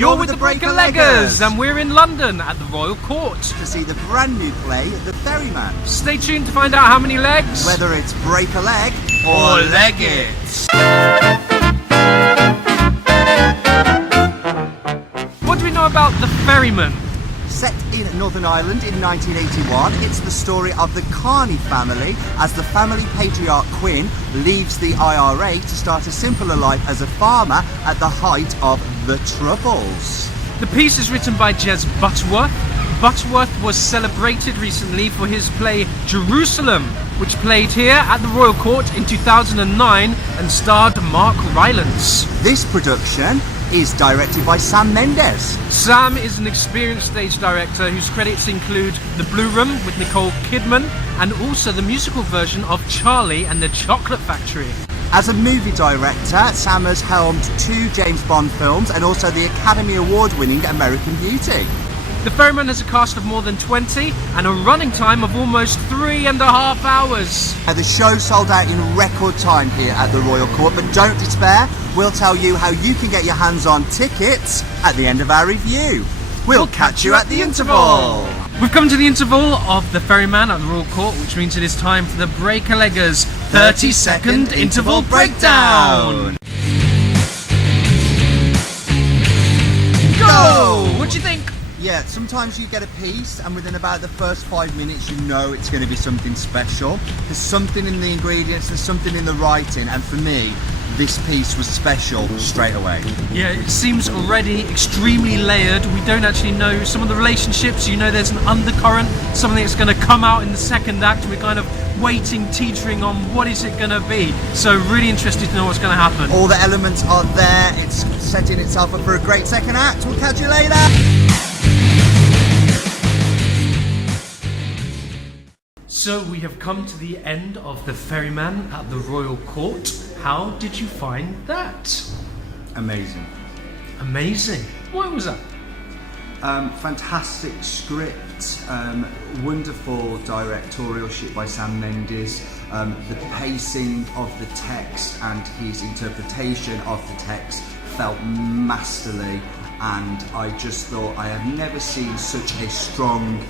You're with the Breaker-Leggers, and we're in London at the Royal Court to see the brand new play, The Ferryman. Stay tuned to find out how many legs, whether it's break a leg or leg it. What do we know about The Ferryman? Set in Northern Ireland in 1981, it's the story of the Carney family as the family patriarch Quinn leaves the IRA to start a simpler life as a farmer at the height of the Troubles. The piece is written by Butterworth. Butterworth was celebrated recently for his play Jerusalem, which played here at the Royal Court in 2009 and starred Mark Rylance. This production is directed by Sam Mendes. Sam is an experienced stage director whose credits include The Blue Room with Nicole Kidman and also the musical version of Charlie and the Chocolate Factory. As a movie director, Sam has helmed 2 James Bond films and also the Academy Award-winning American Beauty. The Ferryman has a cast of more than 20 and a running time of almost 3.5 hours. The show sold out in record time here at the Royal Court, but don't despair, we'll tell you how you can get your hands on tickets at the end of our review. We'll catch you at the interval. We've come to the interval of the Ferryman at the Royal Court, which means it is time for the Breaker-Leggers 30-second interval breakdown. Go! What do you think? Yeah, sometimes you get a piece and within about the first 5 minutes you know it's going to be something special. There's something in the ingredients, there's something in the writing, and for me, this piece was special straight away. Yeah, it seems already extremely layered. We don't actually know some of the relationships. You know there's an undercurrent, something that's going to come out in the second act. We're kind of waiting, teetering on what is it going to be. So really interested to know what's going to happen. All the elements are there. It's setting itself up for a great second act. We'll catch you later. So we have come to the end of the Ferryman at the Royal Court. How did you find that? Amazing. Amazing. What was that? Fantastic script, wonderful directorialship by Sam Mendes, the pacing of the text and his interpretation of the text felt masterly, and I just thought I have never seen such a strong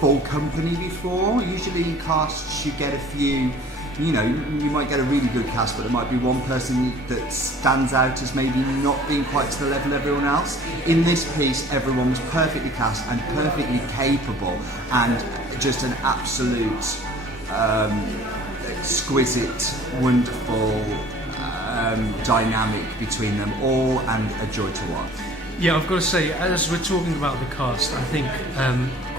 full company before. Usually in casts you get a few, you know, you might get a really good cast, but there might be one person that stands out as maybe not being quite to the level of everyone else. In this piece, everyone was perfectly cast and perfectly capable, and just an absolute exquisite, wonderful dynamic between them all, and a joy to watch. Yeah, I've got to say, as we're talking about the cast, I think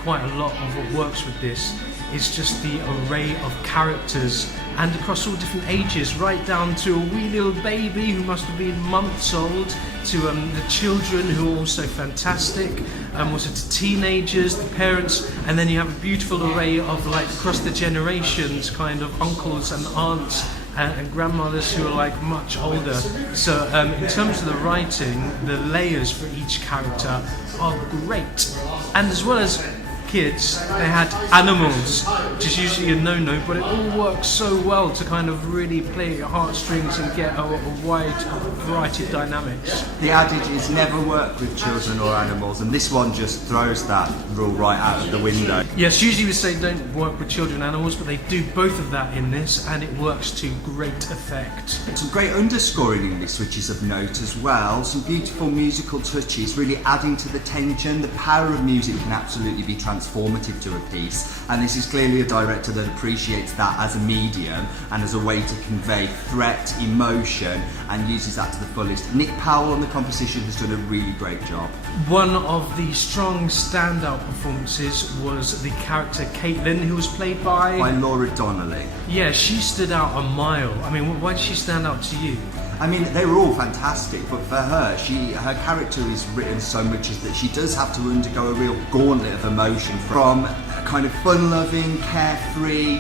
quite a lot of what works with this is just the array of characters, and across all different ages, right down to a wee little baby who must have been months old, to the children who are also fantastic, also to teenagers, the parents, and then you have a beautiful array of, like, across the generations, kind of uncles and aunts and grandmothers who are like much older. So in terms of the writing, the layers for each character are great, and as well as kids, they had animals, which is usually a no-no, but it all works so well to kind of really play at your heartstrings and get a wide variety of dynamics. The adage is never work with children or animals, and this one just throws that rule right out of the window. Yes, usually we say don't work with children and animals, but they do both of that in this, and it works to great effect. Some great underscoring in this, which is of note as well. Some beautiful musical touches, really adding to the tension. The power of music can absolutely be transformative to a piece, and this is clearly a director that appreciates that as a medium and as a way to convey threat, emotion, and uses that to the fullest. Nick Powell on the composition has done a really great job. One of the strong standout performances was the character Caitlin, who was played by Laura Donnelly. Yeah, she stood out a mile. I mean, why did she stand out to you? I mean, they were all fantastic, but for her, her character is written so much as that she does have to undergo a real gauntlet of emotion, from kind of fun-loving, carefree,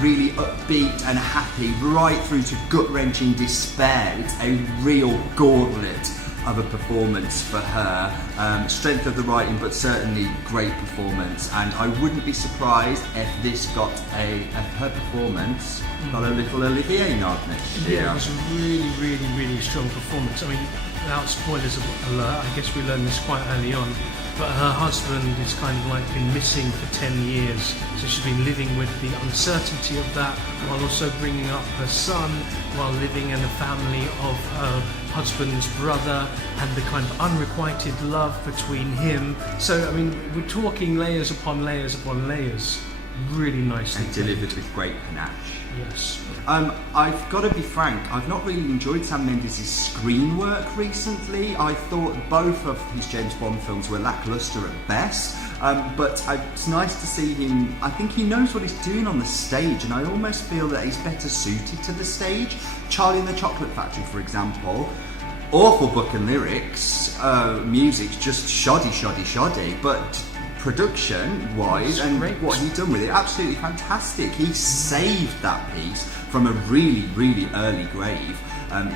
really upbeat and happy, right through to gut-wrenching despair. It's a real gauntlet of a performance for her. Strength of the writing, but certainly great performance, and I wouldn't be surprised if this got her performance got a little Olivier nod next year. Yeah, it was a really, really, really strong performance. I mean, without spoilers alert, I guess we learned this quite early on, but her husband is kind of like been missing for 10 years, so she's been living with the uncertainty of that while also bringing up her son, while living in a family of her husband's brother, and the kind of unrequited love between him. So I mean, we're talking layers upon layers upon layers, really nicely and delivered with great panache. Yes. I've got to be frank, I've not really enjoyed Sam Mendes' screen work recently. I thought both of his James Bond films were lacklustre at best, but it's nice to see him. I think he knows what he's doing on the stage, and I almost feel that he's better suited to the stage. Charlie and the Chocolate Factory, for example, awful book and lyrics, music's just shoddy, but production-wise and what he's done with it, absolutely fantastic. He saved that piece from a really, really early grave,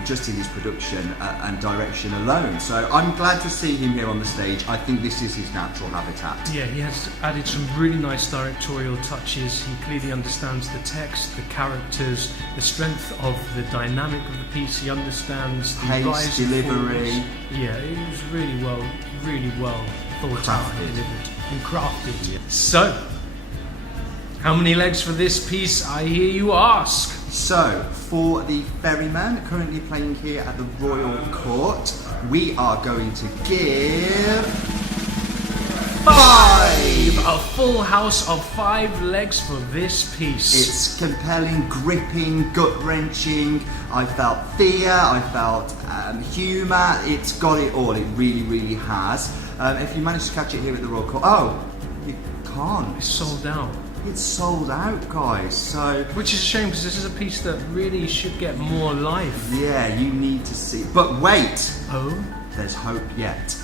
just in his production and direction alone. So I'm glad to see him here on the stage. I think this is his natural habitat. Yeah, he has added some really nice directorial touches. He clearly understands the text, the characters, the strength of the dynamic of the piece. He understands the pace, rise delivery. Yeah, it was really well thought out and delivered and crafted. Yeah. So, how many legs for this piece, I hear you ask? So, for the Ferryman, currently playing here at the Royal Court, we are going to give 5! A full house of 5 legs for this piece. It's compelling, gripping, gut-wrenching. I felt fear, I felt humour. It's got it all, it really, really has. If you manage to catch it here at the Royal Court, you can't. It's sold out. It's sold out, guys. So, which is a shame, because this is a piece that really should get more life. Yeah, you need to see. But wait, there's hope yet.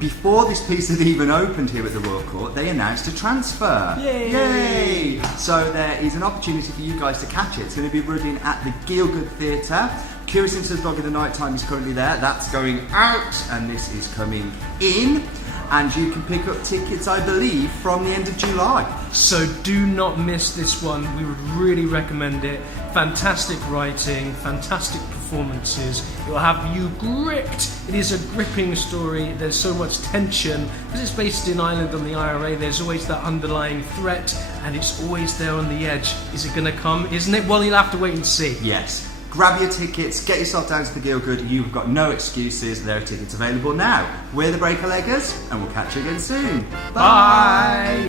Before this piece had even opened here at the Royal Court, they announced a transfer. Yay! Yay! So there is an opportunity for you guys to catch it. It's going to be running at the Gielgud Theatre. Curious Incident's Dog in the Night Time is currently there. That's going out, and this is coming in. And you can pick up tickets, I believe, from the end of July. So do not miss this one. We would really recommend it. Fantastic writing, fantastic performances. It will have you gripped. It is a gripping story. There's so much tension. Because it's based in Ireland on the IRA, there's always that underlying threat, and it's always there on the edge. Is it going to come? Isn't it? Well, you'll have to wait and see. Yes. Grab your tickets, get yourself down to the Gielgud. You've got no excuses. There are tickets available now. We're the Breaker-Leggers, and we'll catch you again soon. Bye!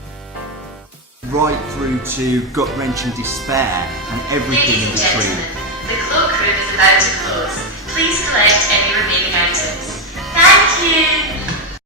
Right through to gut-wrenching despair and everything in between. The cloakroom is about to close. Please collect any remaining items. Thank you!